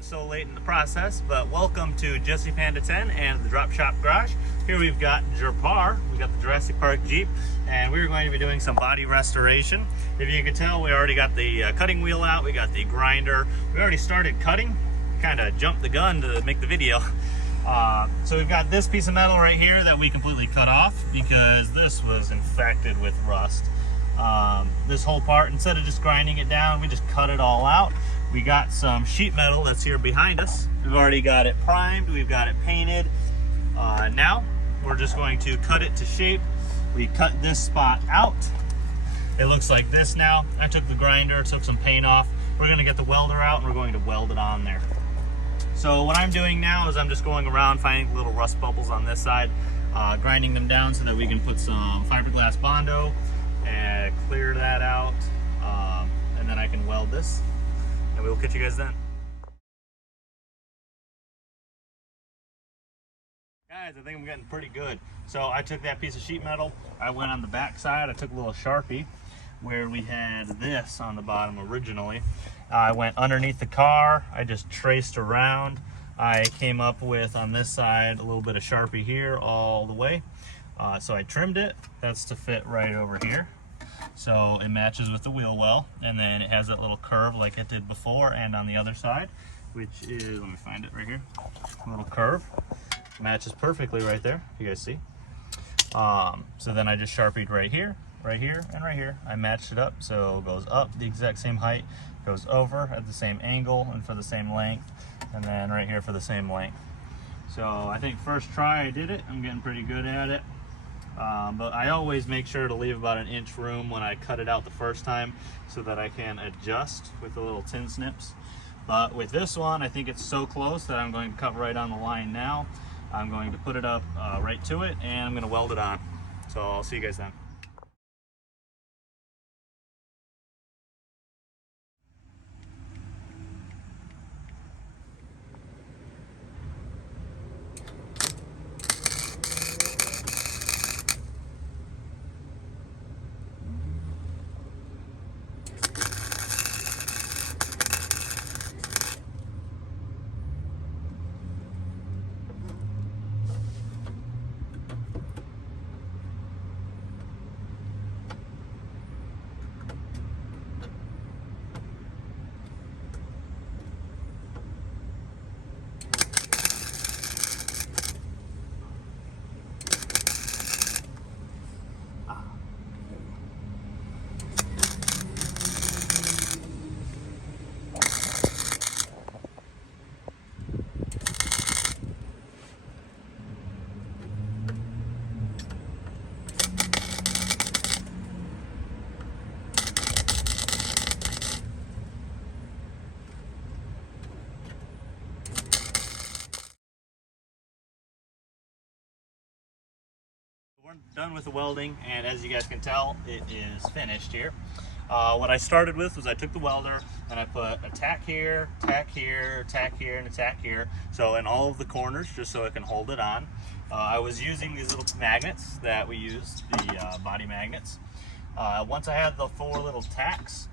So late in the process, but welcome to Jesse Panda 10 and the Drop Shop Garage. Here we've got Japar, we got the Jurassic Park Jeep, and we're going to be doing some body restoration. If you can tell, we already got the cutting wheel out, we got the grinder, we already started cutting, kind of jumped the gun to make the video. So we've got this piece of metal right here that we completely cut off because this was infected with rust. This whole part, instead of just grinding it down, we just cut it all out. We got some sheet metal that's here behind us. We've already got it primed, we've got it painted. Now we're just going to cut it to shape. We cut this spot out. It looks like this now. I took the grinder, took some paint off. We're gonna get the welder out and we're going to weld it on there. So what I'm doing now is I'm just going around finding little rust bubbles on this side, grinding them down so that we can put some fiberglass Bondo and clear that out. And then I can weld this. And we'll catch you guys then. Guys, I think I'm getting pretty good. So I took that piece of sheet metal, I went on the back side, I took a little Sharpie where we had this on the bottom originally. I went underneath the car, I just traced around. I came up with, on this side, a little bit of Sharpie here all the way. So I trimmed it, that's to fit right over here. So it matches with the wheel well, and then it has that little curve like it did before and on the other side, which is, let me find it right here, a little curve. Matches perfectly right there, you guys see. So then I just Sharpied right here, and right here. I matched it up so it goes up the exact same height, goes over at the same angle and for the same length, and then right here for the same length. So I think first try I did it, I'm getting pretty good at it. But I always make sure to leave about 1 inch room when I cut it out the first time so that I can adjust with the little tin snips. But with this one, I think it's so close that I'm going to cut right on the line now. I'm going to put it up right to it and I'm going to weld it on. So I'll see you guys then. We're done with the welding, and as you guys can tell, it is finished here. What I started with was I took the welder and I put a tack here, tack here, tack here, and a tack here. So in all of the corners, just so it can hold it on. I was using these little magnets that we use, the body magnets. Once I had the 4 little tacks,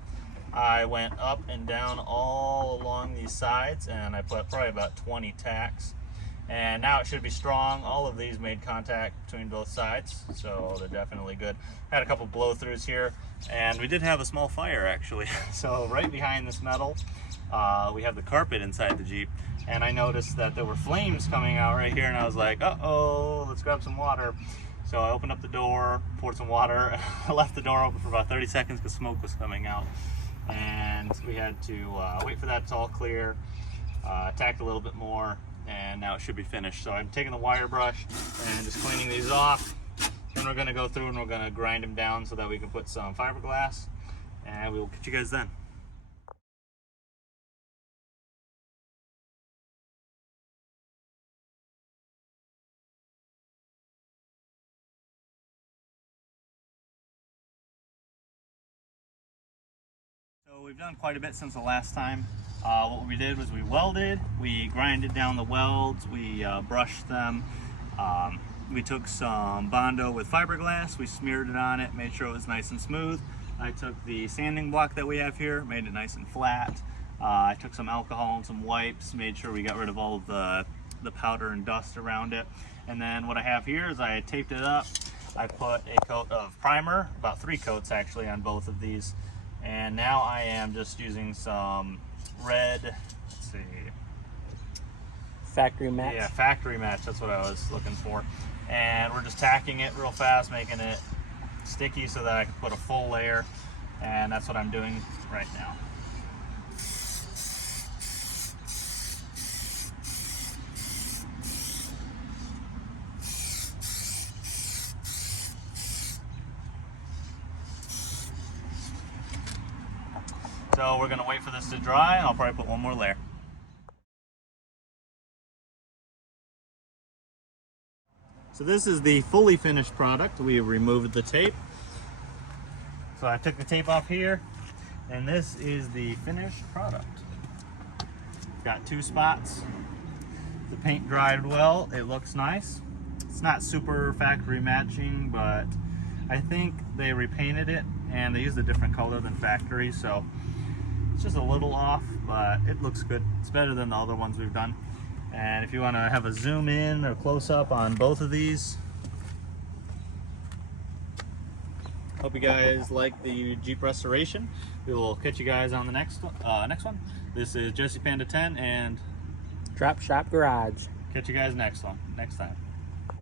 I went up and down all along these sides, and I put probably about 20 tacks. And now it should be strong. All of these made contact between both sides, so they're definitely good. Had a couple blow-throughs here, and we did have a small fire actually. So right behind this metal, we have the carpet inside the Jeep, and I noticed that there were flames coming out right here, and I was like, uh-oh, let's grab some water. So I opened up the door, poured some water. I left the door open for about 30 seconds because smoke was coming out, and we had to wait for that to all clear, tacked a little bit more, and now it should be finished. So I'm taking the wire brush and just cleaning these off. Then we're going to go through and we're going to grind them down so that we can put some fiberglass, and we will catch you guys then. So we've done quite a bit since the last time. What we did was we welded, we grinded down the welds, we brushed them. We took some Bondo with fiberglass, we smeared it on it, made sure it was nice and smooth. I took the sanding block that we have here, made it nice and flat. I took some alcohol and some wipes, made sure we got rid of all of the powder and dust around it. And then what I have here is I taped it up. I put a coat of primer, about 3 coats actually on both of these. And now I am just using some red, let's see. Factory match? Yeah, factory match, that's what I was looking for. And we're just tacking it real fast, making it sticky so that I can put a full layer. And that's what I'm doing right now. So we're gonna wait for this to dry, and I'll probably put one more layer. So this is the fully finished product. We removed the tape. So I took the tape off here, and this is the finished product. It's got 2 spots. The paint dried well, it looks nice. It's not super factory matching, but I think they repainted it and they used a different color than factory, so it's just a little off, but it looks good. It's better than the other ones we've done. And if you want to have a zoom in or close up on both of these, hope you guys like the Jeep restoration. We will catch you guys on the next one. This is Jesse Panda 10 and Drop Shop Garage. Catch you guys next time.